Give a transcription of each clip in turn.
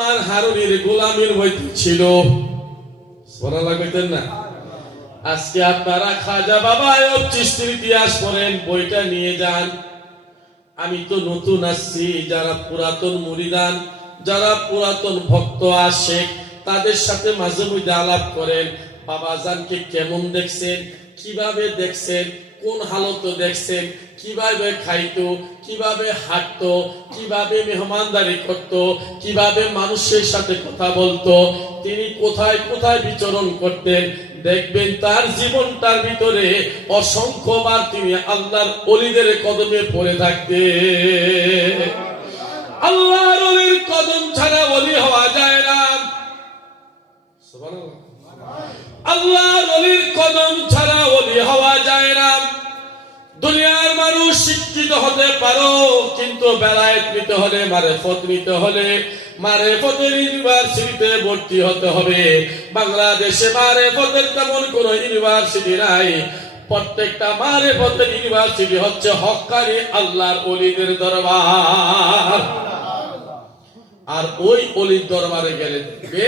ওসমান হারুনির গোলামের মধ্যে ছিল। সুবহানাল্লাহ কইতেন না? আজকে আপনারা খাজা বাবা আয়ুব চিশতির ইতিহাস পড়েন, বইটা নিয়ে যান। আমি তো নতুন আসছি, যারা পুরাতন মুরিদান, যারা পুরাতন ভক্ত আশেক, তাদের সাথে মাঝে মধ্যে আলাপ করেন। বাবাজানকে কেমন দেখছেন, কিভাবে দেখছেন, কোন হালত দেখছেন, কিভাবে খাইতো, কিভাবে হাঁটতো, কিভাবে মেহমানদারি করত, কিভাবে মানুষের সাথে কথা বলতো, তিনি কোথায় কোথায় বিচরণ করতেন, দেখবেন তার জীবনটার ভিতরে অসংখ্যবার তিনি আল্লাহর ওলিদের কদমে পড়ে থাকতেন। আল্লাহর ওলির কদম ছাড়া ওলি হওয়া যায় না। সুবহানাল্লাহ। আল্লাহর ওলির কদম ছাড়া ওলি হওয়া যায় না। দুনিয়ার মানুষ শিক্ষিত হতে পারো, কিন্তু বেলায়েত নিতে হলে, মারেফত নিতে হলে মারেফতের ইউনিভার্সিটিতে ভর্তি হতে হবে। বাংলাদেশে মারেফতের তেমন কোন ইউনিভার্সিটি নাই। প্রত্যেকটা মারেফতের ইউনিভার্সিটি হচ্ছে হক্কানি আল্লাহর ওলিদের দরবার। আর ওই ওলির দরবারে গেলে দেখবে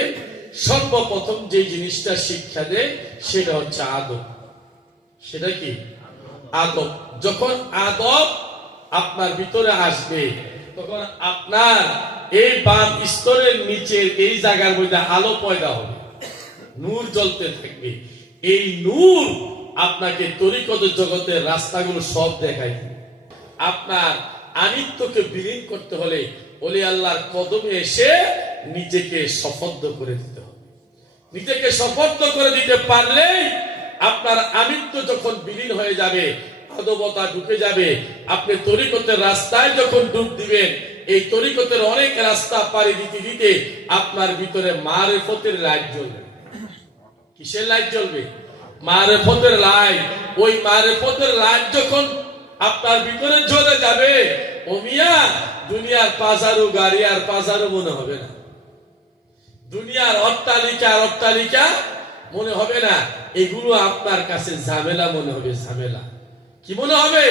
সর্বপ্রথম যে জিনিসটা শিক্ষা দেয় সেটা হচ্ছে আদব। সেটা কি? আদব। যখন আদব আপনার ভিতরে আসবে, তখন আপনার এই বাম স্তরের নিচের এই জায়গার মধ্যে আলো পয়দা হবে, নূর জ্বলতে থাকবে। এই নূর আপনাকে তরিকত জগতের রাস্তাগুলো সব দেখায়। আপনার আনিত্যকে বিলীন করতে হলে ওলি আল্লাহর কদমে এসে নিজেকে সফদ্দ করে দিতে হবে। নিজেকে সফদ্দ করে দিতে পারলে আপনার আমিত্ব যখন বিলীন হয়ে যাবে, আদবতা ঢুকে যাবে, আপনি তরিকতের রাস্তায় যখন ডুব দিবেন, এই তরিকতের অনেক রাস্তা পাড়ি দিতে দিতে আপনার ভিতরে মারেফতের লাইট জ্বলবে। কিসের লাইট জ্বলবে? মারেফতের লাইট। ওই মারেফতের লাইট যখন আপনার ভিতরে জ্বলে যাবে, ও মিয়া দুনিয়ার পাজারু গাড়ি আর পাজারু মনে হবে না, দুনিয়ার অট্টালিকা আর অট্টালিকা মনে হবে না। এগুলো আপনার কাছে ঝামেলা মনে হবে। ঝামেলা কি মনে হবে?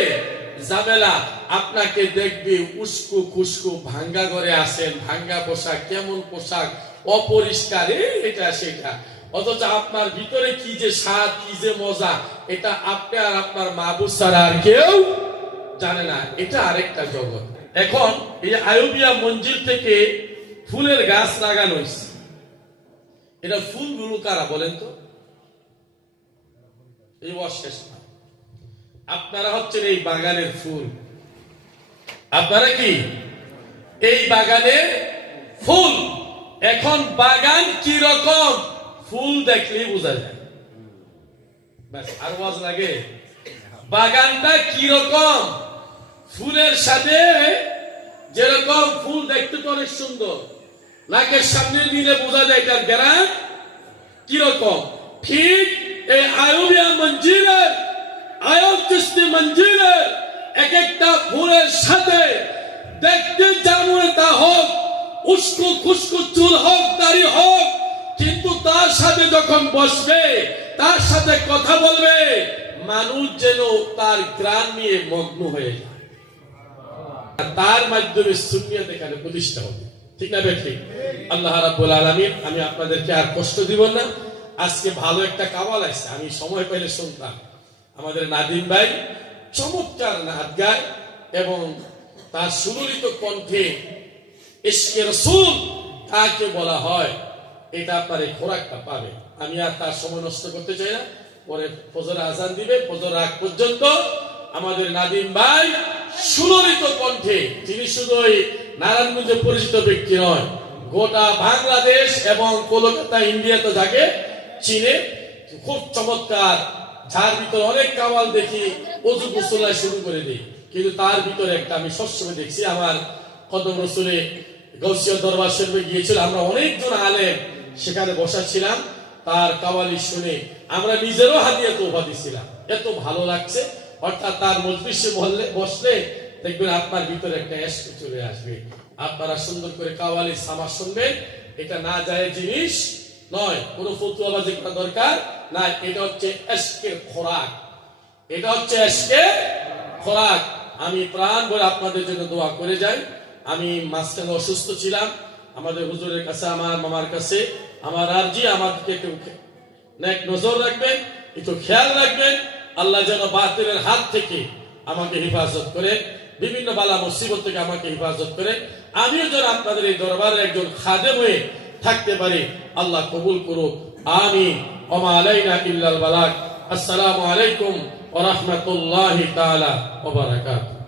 ঝামেলা। আপনাকে দেখবে উস্কু খুস্কু, ভাঙ্গা ঘরে আসেন, ভাঙ্গা পোশাক, কেমন পোশাক, অপরিষ্কার, এটা সেটা। অথচ আপনার ভিতরে কি যে স্বাদ, কি যে মজা, এটা আপনি আর আপনার মাহবুব ছাড়া আর কেউ জানে না। এটা আরেকটা জগৎ। এখন এই আইয়ুবিয়া মঞ্জিল থেকে ফুলের গাছ লাগানো হয়েছে। এটা ফুলগুলো কারা বলেন তো? এই অশেষ আপনারা হচ্ছেন এই বাগানের ফুল। আপনারা কি এই বাগানের ফুল? এখন বাগান কি রকম, ফুল দেখলেই বোঝা যায়। ব্যাস, আর ওয়াজ লাগে? বাগানটা কি রকম? ফুলের সাথে যেরকম ফুল দেখতে তো অনেক সুন্দর, নাকের সামনে নিলে বোঝা যায় এটার গ্রাম কি রকম। ঠিক এই আইয়ুবিয়া মঞ্জিলের, আইয়ুব চিশতি মঞ্জিলের এক একটা ফুলের সাথে দেখতে যেমন তা হোক, উস্কো খুস্কো চুল হোক, দাড়ি হোক, কিন্তু তার সাথে যখন বসবে, তার সাথে কথা বলবে, মানুষ যেন তার গ্রাম নিয়ে মগ্ন হয়ে যায়। তার মাধ্যমে সুন্নিয়ত এখানে প্রতিষ্ঠা হবে। ঠিক না ঠিক? আল্লাহ রাব্বুল আলামিন, আমি আপনাদেরকে আর কষ্ট দিব না। আজকে ভালো একটা কাওয়াল আছে, আমি সময় পেলে শুনতাম। আমাদের নাদিম ভাই চমৎকার নাত গায় এবং তার সুললিত কণ্ঠে ইশকে রাসূল কাকে বলা হয়, এটা আপনার এই খোরাকটা পাবে। আমি আর তার সময় নষ্ট করতে চাই না। পরে ফজর আজান দিবে, ফজর আগ পর্যন্ত আমাদের নাদিম ভাই সুললিত কণ্ঠে, তিনি শুধু ওই নারায়ণগঞ্জে পরিচিত ব্যক্তি নয়, গোটা বাংলাদেশ এবং কলকাতা, ইন্ডিয়াতে যাকে চিনে, খুব চমৎকার। যার ভিতরে অনেক কাওয়াল দেখি ওযু গোসলায় শুরু করে দিই, কিন্তু তার ভিতরে একটা আমি সবসময় দেখছি। আমার কদম রসুলে গৌসিয়া দরবার শরীফে গিয়েছিল, আমরা অনেকজন আলেম সেখানে বসা ছিলাম। তার কাওয়ালি শুনে আমরা নিজেরও হাদিয়া তোফা দিছিলাম, এত ভালো লাগছে। অর্থাৎ তার মজলিসে বসলে দেখবেন আপনার ভিতরে একটা ইশক চলে আসবে। আপনারা সুন্দর করে কাওয়ালি সামা শুনবেন। এটা না যায় জিনিস নয়, কোনো ফতুয়াবাজি করা দরকার না। এটা হচ্ছে ইশকের খোরাক, এটা হচ্ছে ইশকের খোরাক। আমি প্রাণ ভরে আপনাদের জন্য দোয়া করে যাই। আমি মাঝখানে অসুস্থ ছিলাম, আমাদের হুজুরের কাছে, আমার মামার কাছে আমার আরজি, আমাকে একটু নেক নজর রাখবেন, একটু খেয়াল রাখবেন। আল্লাহ যেন বাতিলের হাত থেকে আমাকে হেফাজত করে, বিভিন্ন বালা মুসিবত থেকে আমাকে হেফাজত করে, আমিও যেন আপনাদের এই দরবারের একজন খাদেম হয়ে থাকতে পারি। আল্লাহ কবুল করুক, আমিন। ওমা আলাইনা ইল্লাল বালাগ। আসসালামু আলাইকুম ওয়া রাহমাতুল্লাহি তাআলা ওয়া বারাকাতুহু।